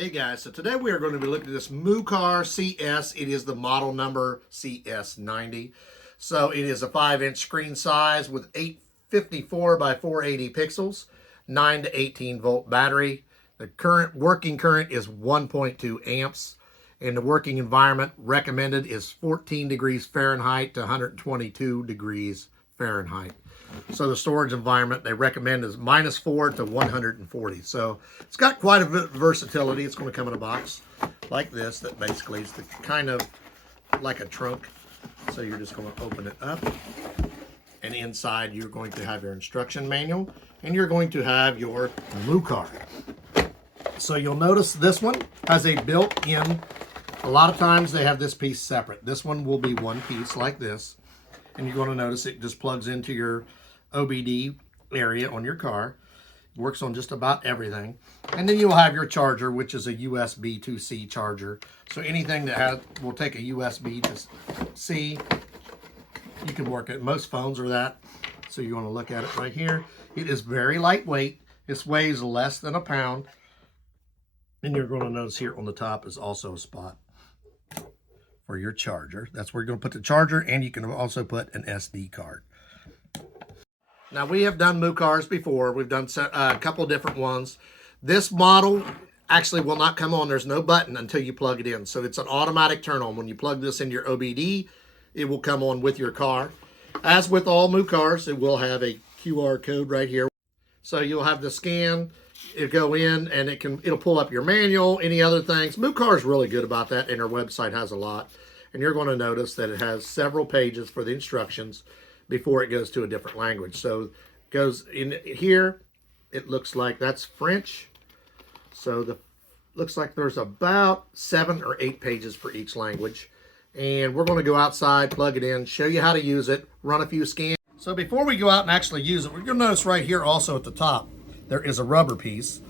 Hey guys, so today we are going to be looking at this MUCAR CS. It is the model number CS90. So it is a 5-inch screen size with 854 by 480 pixels, 9 to 18 volt battery. The working current is 1.2 amps. And the working environment recommended is 14 degrees Fahrenheit to 122 degrees Fahrenheit. So the storage environment they recommend is -4 to 140. So it's got quite a bit of versatility. It's going to come in a box like this that basically is the kind of like a trunk. So you're just going to open it up, and inside you're going to have your instruction manual, and you're going to have your MUCAR. So you'll notice this one has a built-in. A lot of times they have this piece separate. This one will be one piece like this. And you're going to notice it just plugs into your OBD area on your car. It works on just about everything. And then you'll have your charger, which is a USB to C charger. So anything that will take a USB to C, you can work it. Most phones are that. So you want to look at it right here. It is very lightweight. This weighs less than a pound. And you're going to notice here on the top is also a spot for your charger. That's where you're going to put the charger, and you can also put an SD card. Now, we have done MUCARs before. We've done a couple different ones. This model actually will not come on. There's no button until you plug it in. So it's an automatic turn on. When you plug this in your OBD, it will come on with your car. As with all MUCARs, it will have a QR code right here. So you'll have the scan, it'll go in, and it'll pull up your manual, any other things. MUCAR is really good about that, and their website has a lot. And you're going to notice that it has several pages for the instructions before it goes to a different language. So it goes in here, it looks like that's French. So looks like there's about 7 or 8 pages for each language. And we're going to go outside, plug it in, show you how to use it, run a few scans. So before we go out and actually use it, we're going to notice right here also at the top, there is a rubber piece.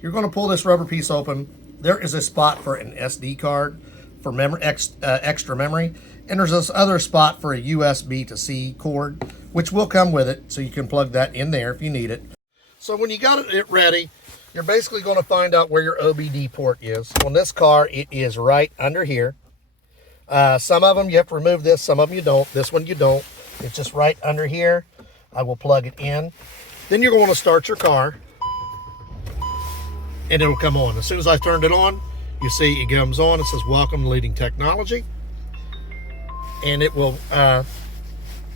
You're going to pull this rubber piece open. There is a spot for an SD card for memory, extra memory. And there's this other spot for a USB to C cord, which will come with it. So you can plug that in there if you need it. So when you got it ready, you're basically going to find out where your OBD port is. On this car, it is right under here. Some of them you have to remove this, some of them you don't. This one you don't. It's just right under here. I will plug it in. Then you're going to start your car, and it will come on. As soon as I turned it on, you see it comes on. It says, "Welcome to Leading Technology." And it will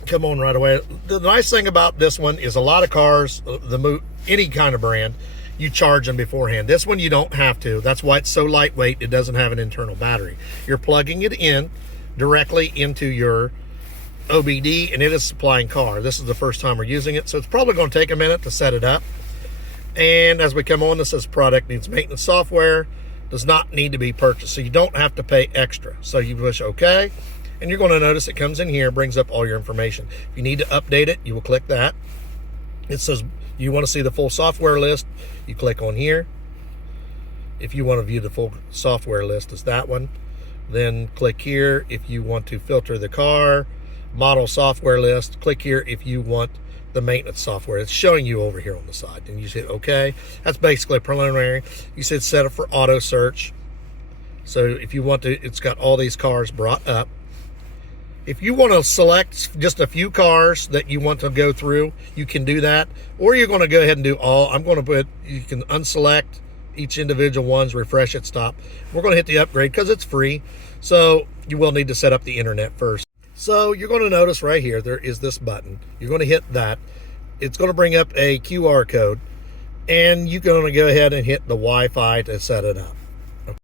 come on right away. The nice thing about this one is a lot of cars, any kind of brand, you charge them beforehand. This one you don't have to. That's why it's so lightweight. It doesn't have an internal battery. You're plugging it in directly into your OBD, and it is supplying car. This is the first time we're using it, so it's probably going to take a minute to set it up. And as we come on, this says product needs maintenance software, does not need to be purchased, so you don't have to pay extra. So you push OK, and you're going to notice it comes in here, brings up all your information. If you need to update it, you will click that. It says you want to see the full software list, you click on here. If you want to view the full software list, it's that one. Then click here if you want to filter the car. Model software list, click here if you want the maintenance software. It's showing you over here on the side, and you hit OK. That's basically preliminary. You said set up for auto search. So if you want to, it's got all these cars brought up. If you want to select just a few cars that you want to go through, you can do that. Or you're going to go ahead and do all. I'm going to put, you can unselect each individual ones, refresh it, stop. We're going to hit the upgrade because it's free. So you will need to set up the internet first. So you're going to notice right here, there is this button. You're going to hit that. It's going to bring up a QR code, and you're going to go ahead and hit the Wi-Fi to set it up. Okay.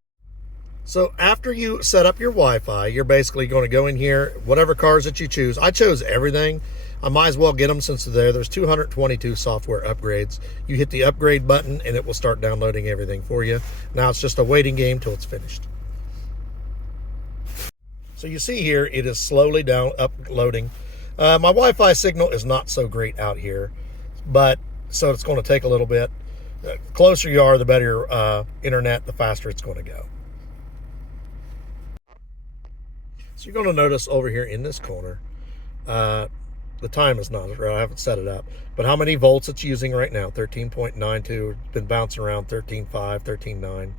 So after you set up your Wi-Fi, you're basically going to go in here, whatever cars that you choose. I chose everything. I might as well get them since they're there. There's 222 software upgrades. You hit the upgrade button, and it will start downloading everything for you. Now it's just a waiting game till it's finished. So you see here, it is slowly uploading. My Wi-Fi signal is not so great out here, but so it's going to take a little bit. The closer you are, the better your internet, the faster it's going to go. So you're going to notice over here in this corner, the time is not right. I haven't set it up. But how many volts it's using right now? 13.92. Been bouncing around 13.5, 13.9.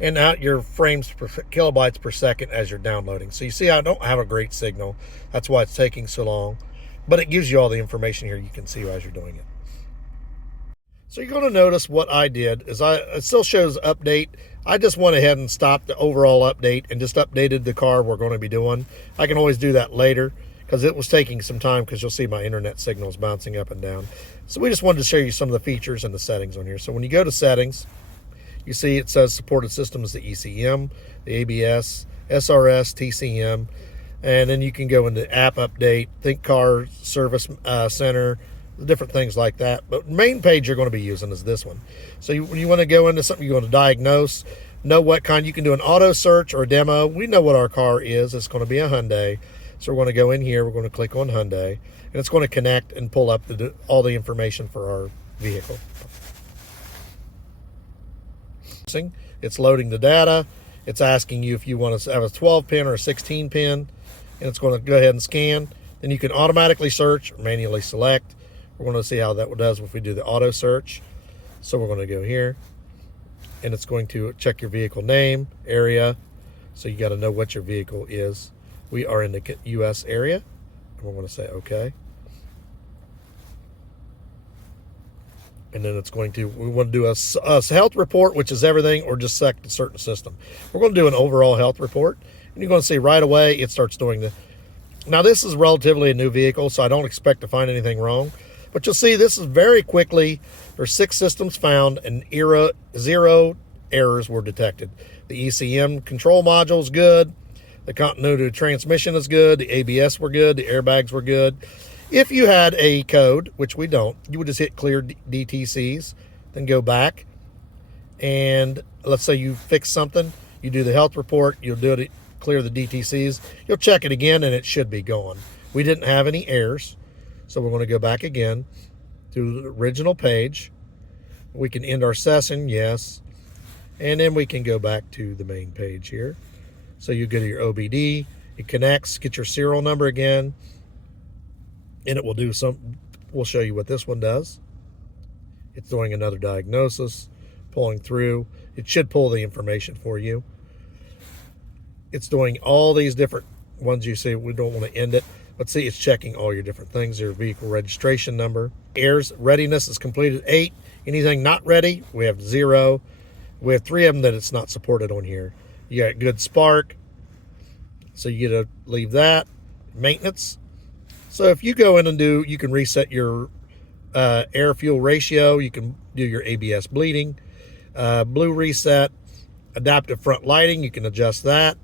And out your frames per kilobytes per second as you're downloading. So you see I don't have a great signal. That's why it's taking so long. But it gives you all the information here you can see as you're doing it. So you're going to notice what I did is it still shows update. I just went ahead and stopped the overall update and just updated the car we're going to be doing. I can always do that later because it was taking some time because you'll see my internet signals bouncing up and down. So we just wanted to show you some of the features and the settings on here. So when you go to settings, you see it says supported systems, the ECM, the ABS, SRS, TCM, and then you can go into app update, think car service center, different things like that. But main page you're going to be using is this one. So when you want to go into something, you want to diagnose, know what kind. You can do an auto search or a demo. We know what our car is. It's going to be a Hyundai. So we're going to go in here. We're going to click on Hyundai, and it's going to connect and pull up all the information for our vehicle. It's loading the data. It's asking you if you want to have a 12 pin or a 16 pin, and it's going to go ahead and scan. Then you can automatically search or manually select. We're going to see how that does if we do the auto search. So we're going to go here, and it's going to check your vehicle name, area. So you got to know what your vehicle is. We are in the U.S. area, and we're going to say OK. And then it's going to, we want to do a health report, which is everything, or just select a certain system. We're going to do an overall health report, and you're going to see right away it starts doing the. Now this is relatively a new vehicle, so I don't expect to find anything wrong. But you'll see this is very quickly, there's 6 systems found and 0 errors were detected. The ECM control module is good. The continuity of transmission is good. The ABS were good. The airbags were good. If you had a code, which we don't, you would just hit clear DTCs, then go back. And let's say you fix something. You do the health report. You'll do it, clear the DTCs. You'll check it again, and it should be gone. We didn't have any errors. So we're going to go back again to the original page. We can end our session, yes. And then we can go back to the main page here. So you go to your OBD, it connects, get your serial number again, and it will do some, we'll show you what this one does. It's doing another diagnosis, pulling through. It should pull the information for you. It's doing all these different ones you see. We don't want to end it. But see, it's checking all your different things. Your vehicle registration number. Errors, readiness is completed 8. Anything not ready, we have 0. We have 3 of them that it's not supported on here. You got good spark, so you get to leave that. Maintenance. So if you go in and you can reset your air-fuel ratio. You can do your ABS bleeding. Blue reset. Adaptive front lighting, you can adjust that.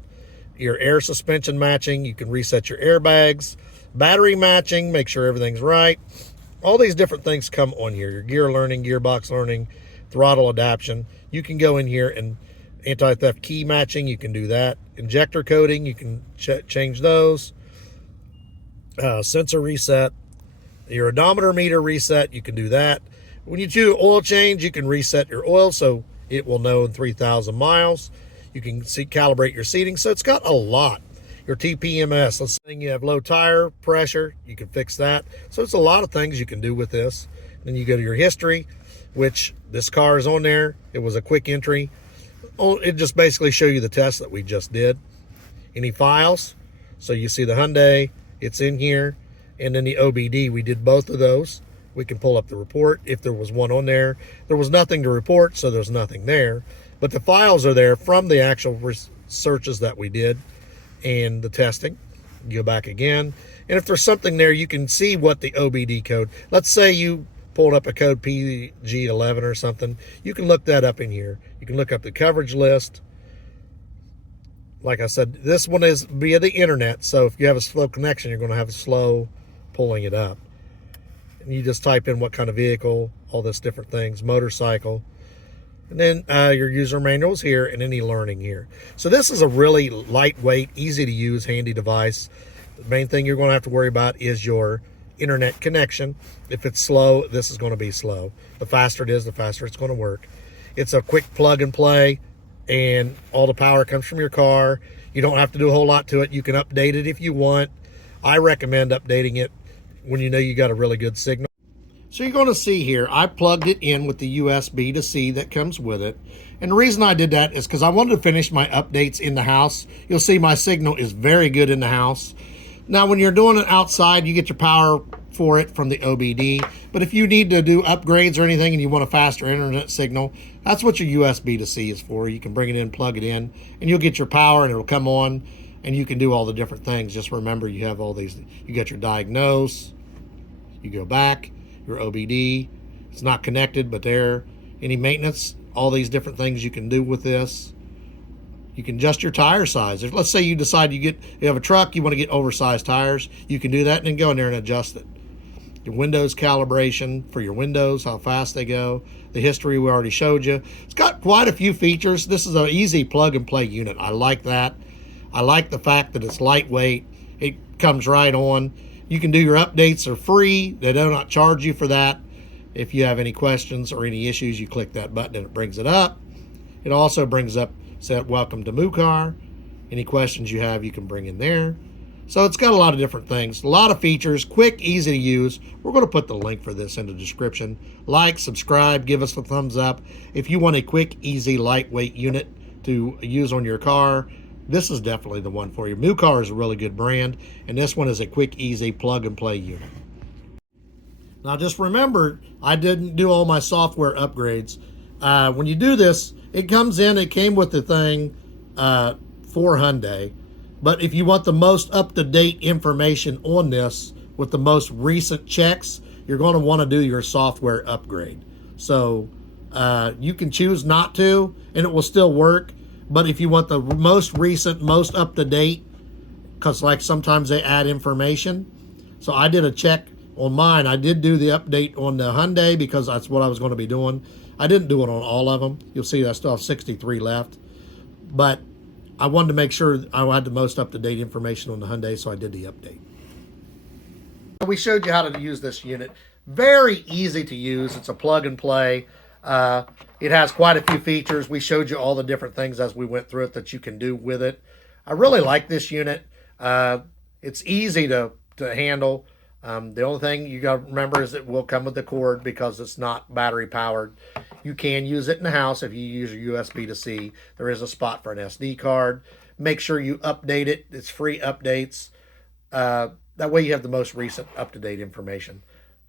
Your air suspension matching, you can reset your airbags. Battery matching, make sure everything's right. All these different things come on here. Your gear learning, gearbox learning, throttle adaptation. You can go in here and anti-theft key matching, you can do that. Injector coding, you can change those. Sensor reset. Your odometer meter reset, you can do that. When you do oil change, you can reset your oil so it will know in 3,000 miles. You can calibrate your seating. So it's got a lot. Your TPMS, let's say you have low tire pressure, you can fix that. So it's a lot of things you can do with this. Then you go to your history, which this car is on there. It was a quick entry. It just basically show you the test that we just did. Any files. So you see the Hyundai, it's in here. And then the OBD, we did both of those. We can pull up the report if there was one on there. There was nothing to report, so there's nothing there. But the files are there from the actual searches that we did and the testing. You go back again. And if there's something there, you can see what the OBD code. Let's say you pulled up a code PG11 or something. You can look that up in here. You can look up the coverage list. Like I said, this one is via the internet. So if you have a slow connection, you're going to have a slow pulling it up. And you just type in what kind of vehicle, all this different things, motorcycle. And then your user manual is here and any learning here. So this is a really lightweight, easy to use, handy device. The main thing you're going to have to worry about is your internet connection. If it's slow, this is going to be slow. The faster it is, the faster it's going to work. It's a quick plug and play, and all the power comes from your car. You don't have to do a whole lot to it. You can update it if you want. I recommend updating it when you know you got a really good signal. So you're going to see here, I plugged it in with the USB to C that comes with it. And the reason I did that is because I wanted to finish my updates in the house. You'll see my signal is very good in the house. Now, when you're doing it outside, you get your power for it from the OBD. But if you need to do upgrades or anything and you want a faster internet signal, that's what your USB to C is for. You can bring it in, plug it in, and you'll get your power and it'll come on and you can do all the different things. Just remember, you have all these, you got your diagnose, you go back, your OBD, it's not connected, but there, any maintenance, all these different things you can do with this. You can adjust your tire size. If, let's say you decide you have a truck, you want to get oversized tires, you can do that and then go in there and adjust it. Your Windows calibration for your windows, how fast they go. The history we already showed you. It's got quite a few features. This is an easy plug and play unit. I like that. I like the fact that it's lightweight. It comes right on. You can do your updates, they're free. They do not charge you for that. If you have any questions or any issues, you click that button and it brings it up. It also brings up, said, welcome to MUCAR. Any questions you have, you can bring in there. So it's got a lot of different things, a lot of features, quick, easy to use. We're going to put the link for this in the description. Like, subscribe, give us a thumbs up. If you want a quick, easy, lightweight unit to use on your car, this is definitely the one for you. MUCAR is a really good brand, and this one is a quick, easy plug-and-play unit. Now just remember, I didn't do all my software upgrades. When you do this, it comes in, it came with the thing for Hyundai. But if you want the most up-to-date information on this with the most recent checks, you're going to want to do your software upgrade. So you can choose not to, and it will still work. But if you want the most recent, most up-to-date, because like sometimes they add information. So I did a check on mine. I did do the update on the Hyundai because that's what I was going to be doing. I didn't do it on all of them. You'll see I still have 63 left. But I wanted to make sure I had the most up-to-date information on the Hyundai, so I did the update. We showed you how to use this unit. Very easy to use. It's a plug and play. It has quite a few features. We showed you all the different things as we went through it that you can do with it. I really like this unit. It's easy to handle. The only thing you got to remember is it will come with the cord because it's not battery powered. You can use it in the house if you use your USB to C. There is a spot for an SD card. Make sure you update it. It's free updates. That way you have the most recent up-to-date information.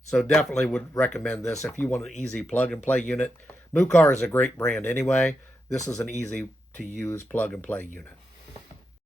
So definitely would recommend this if you want an easy plug-and-play unit. MUCAR is a great brand anyway. This is an easy-to-use plug-and-play unit.